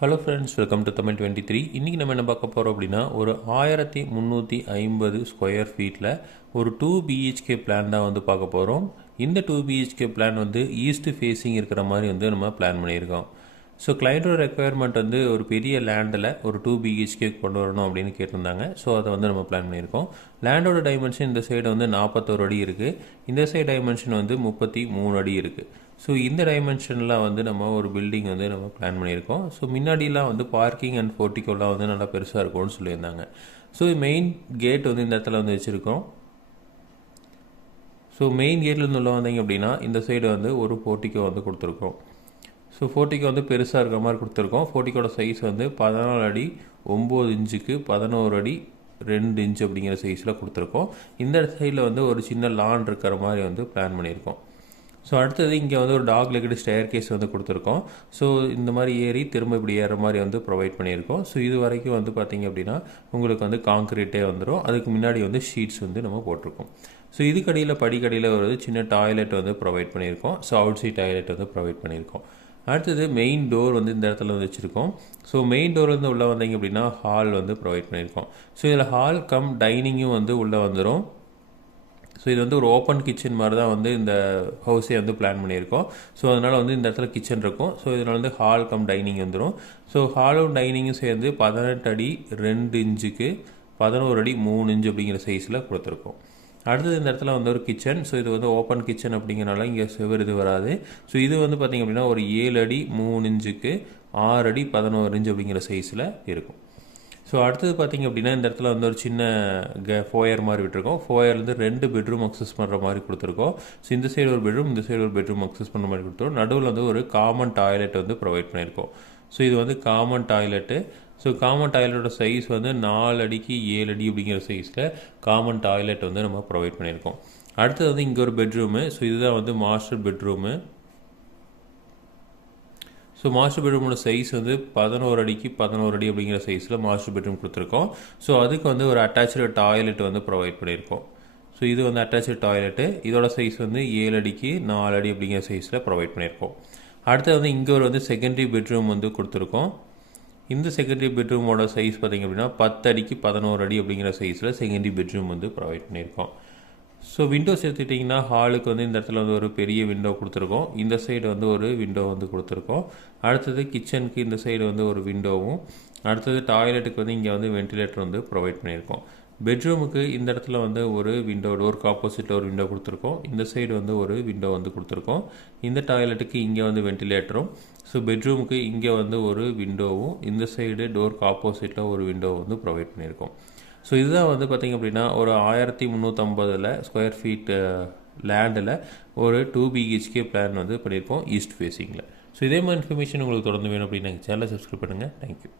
Hello friends welcome to Tamil twenty three இன்றைக்கி நம்ம என்ன பார்க்க போகிறோம் அப்படின்னா ஒரு ஆயிரத்தி முந்நூற்றி ஐம்பது ஸ்கொயர் ஃபீட்டில் ஒரு டூ பிஹெச்கே பிளான் தான் வந்து பார்க்க போகிறோம் இந்த டூ பிஹெச்கே பிளான் வந்து ஈஸ்ட் ஃபேஸிங் இருக்கிற மாதிரி வந்து நம்ம பிளான் பண்ணியிருக்கோம். ஸோ கிளைண்டோட ரெக்குயர்மெண்ட் வந்து ஒரு பெரிய லேண்டில் ஒரு டூ பிஹெச்கே கொண்டு வரணும் அப்படின்னு கேட்டிருந்தாங்க. ஸோ அதை வந்து நம்ம பிளான் பண்ணியிருக்கோம். லேண்டோட டைமென்ஷன் இந்த சைடு வந்து நாற்பத்தோரு அடி இருக்குது இந்த சைடு டைமென்ஷன் வந்து முப்பத்தி மூணு அடி இருக்குது ஸோ இந்த டைமென்ஷனில் வந்து நம்ம ஒரு பில்டிங் வந்து நம்ம பிளான் பண்ணியிருக்கோம். ஸோ முன்னாடிலாம் வந்து பார்க்கிங் அண்ட் போர்ட்டிக்கோலாம் வந்து நல்லா பெருசாக இருக்கும்னு சொல்லியிருந்தாங்க. ஸோ மெயின் கேட் வந்து இந்த இடத்துல வந்து வச்சுருக்கோம். ஸோ மெயின் கேட்லேருந்து உள்ள வந்தீங்க அப்படின்னா இந்த சைடு வந்து ஒரு போர்ட்டிக்கோ வந்து கொடுத்துருக்கோம். ஸோ ஃபோர்ட்டிக்கோ வந்து பெருசாக இருக்கிற மாதிரி கொடுத்துருக்கோம். ஃபோர்ட்டிக்கோட சைஸ் வந்து பதினாலு அடி ஒம்பது இன்ச்சுக்கு பதினோரு அடி ரெண்டு இன்ச் அப்படிங்கிற சைஸில் கொடுத்துருக்கோம். இந்த சைடில் வந்து ஒரு சின்ன லான் இருக்கிற மாதிரி வந்து பிளான் பண்ணியிருக்கோம். ஸோ அடுத்தது இங்கே வந்து ஒரு டாக் லெக்கடு ஸ்டேர் கேஸ் வந்து கொடுத்துருக்கோம். ஸோ இந்த மாதிரி ஏறி திரும்ப இப்படி ஏற மாதிரி வந்து ப்ரொவைட் பண்ணியிருக்கோம். ஸோ இது வரைக்கும் வந்து பார்த்திங்க அப்படின்னா உங்களுக்கு வந்து காங்க்ரீட்டே வந்துடும் அதுக்கு முன்னாடி வந்து ஷீட்ஸ் வந்து நம்ம போட்டிருக்கோம். ஸோ இதுக்கடியில் படிக்கடியில் ஒரு சின்ன டாய்லெட் வந்து ப்ரொவைட் பண்ணியிருக்கோம். ஸோ அவுட் சைட் டாய்லெட் வந்து ப்ரொவைட் பண்ணியிருக்கோம். அடுத்தது மெயின் டோர் வந்து இந்த இடத்துல வந்து வச்சுருக்கோம். ஸோ மெயின் டோர்லேருந்து உள்ளே வந்தீங்க அப்படின்னா ஹால் வந்து ப்ரொவைட் பண்ணியிருக்கோம். ஸோ இதில் ஹால் கம் டைனிங்கும் வந்து உள்ளே வந்துடும் ஸோ இது வந்து ஒரு ஓப்பன் கிச்சன் மாதிரி தான் வந்து இந்த ஹவுஸே வந்து பிளான் பண்ணியிருக்கோம். ஸோ அதனால் வந்து இந்த இடத்துல கிச்சன் இருக்கும். ஸோ இதில் வந்து ஹால் கம் டைனிங் வந்துடும் ஸோ ஹாலும் டைனிங்கும் சேர்ந்து பதினெட்டு அடி ரெண்டு இன்ச்சுக்கு பதினோரு அடி மூணு இன்ச்சு அப்படிங்கிற சைஸில் கொடுத்துருக்கோம். அடுத்தது இந்த இடத்துல வந்து ஒரு கிச்சன் ஸோ இது வந்து ஓப்பன் கிச்சன் அப்படிங்கிறனால இங்கே செவர் இது வராது. ஸோ இது வந்து பார்த்திங்க அப்படின்னா ஒரு ஏழு அடி மூணு இன்ச்சுக்கு ஆறு அடி பதினோரு இன்ச்சு அப்படிங்கிற சைஸில் இருக்கும். ஸோ அடுத்தது பார்த்திங்க அப்படின்னா இந்த இடத்துல வந்து ஒரு சின்ன க ஃபோயர் மாதிரி விட்டுருக்கோம். ஃபோயர்லேருந்து ரெண்டு பெட்ரூம் அக்சஸ் பண்ணுற மாதிரி கொடுத்துருக்கோம். ஸோ இந்த சைடு ஒரு பெட்ரூம் இந்த சைடு ஒரு பெட்ரூம் அக்சஸ் பண்ணுற மாதிரி கொடுத்துருக்கோம். நடுவில் வந்து ஒரு காமன் டாய்லெட் வந்து ப்ரொவைட் பண்ணியிருக்கோம். ஸோ இது வந்து காமன் டாய்லெட்டு ஸோ காமன் டாய்லெட்டோட சைஸ் வந்து நாலு அடிக்கு ஏழு அடி அப்படிங்கிற சைஸில் காமன் டாய்லெட் வந்து நம்ம ப்ரொவைட் பண்ணியிருக்கோம். அடுத்தது வந்து இங்கே ஒரு பெட்ரூமு ஸோ இதுதான் வந்து மாஸ்டர் பெட்ரூமு ஸோ மாஸ்டர் பெட்ரூமோட சைஸ் வந்து பதினோரு அடிக்கு பதினோரு அடி அப்படிங்கிற சைஸில் மாஸ்டர் பெட்ரூம் கொடுத்துருக்கோம். ஸோ அதுக்கு வந்து ஒரு அட்டாச்சு டாய்லெட் வந்து ப்ரொவைட் பண்ணியிருக்கோம். ஸோ இது வந்து அட்டாச்சு டாய்லெட்டு இதோட சைஸ் வந்து ஏழு அடிக்கு நாலு அடி அப்படிங்கிற சைஸில் ப்ரொவைட் பண்ணியிருக்கோம். அடுத்தது வந்து இங்கே ஒரு வந்து செகண்டரி பெட்ரூம் வந்து கொடுத்துருக்கோம். இந்த செகண்டரி பெட்ரூமோட சைஸ் பார்த்திங்க அப்படின்னா பத்து அடிக்கு பதினோரு அடி அப்படிங்கிற சைஸில் செகண்டரி பெட்ரூம் வந்து ப்ரொவைட் பண்ணியிருக்கோம். ஸோ விண்டோஸ் எடுத்துக்கிட்டிங்கன்னா ஹாலுக்கு வந்து இந்த இடத்துல வந்து ஒரு பெரிய விண்டோ கொடுத்துருக்கோம். இந்த சைடு வந்து ஒரு விண்டோ வந்து கொடுத்துருக்கோம். அடுத்தது கிச்சனுக்கு இந்த சைடு வந்து ஒரு விண்டோவும் அடுத்தது டாய்லெட்டுக்கு வந்து இங்கே வந்து வென்டிலேட்டர் வந்து ப்ரொவைட் பண்ணியிருக்கோம். பெட்ரூமுக்கு இந்த இடத்துல வந்து ஒரு விண்டோ டோருக்கு ஆப்போசிட்டில் ஒரு விண்டோ கொடுத்துருக்கோம். இந்த சைடு வந்து ஒரு விண்டோ வந்து கொடுத்துருக்கோம். இந்த டாய்லெட்டுக்கு இங்கே வந்து வென்டிலேட்டரும் ஸோ பெட்ரூமுக்கு இங்கே வந்து ஒரு விண்டோவும் இந்த சைடு டோருக்கு ஆப்போசிட்டில் ஒரு விண்டோ வந்து ப்ரொவைட் பண்ணியிருக்கோம். ஸோ இதுதான் வந்து பார்த்திங்க அப்படின்னா ஒரு ஆயிரத்தி முந்நூற்றம்பதில் ஸ்கொயர் ஃபீட் லேண்டில் ஒரு டூ பிஹெச்கே பிளான் வந்து பண்ணியிருக்கோம் ஈஸ்ட் ஃபேஸிங்கில் ஸோ இதே மாதிரி இன்ஃபர்மேஷன் உங்களுக்கு தொடர்ந்து வேணும் அப்படின்னு சேனலை சப்ஸ்கிரைப் பண்ணுங்கள் தேங்க்யூ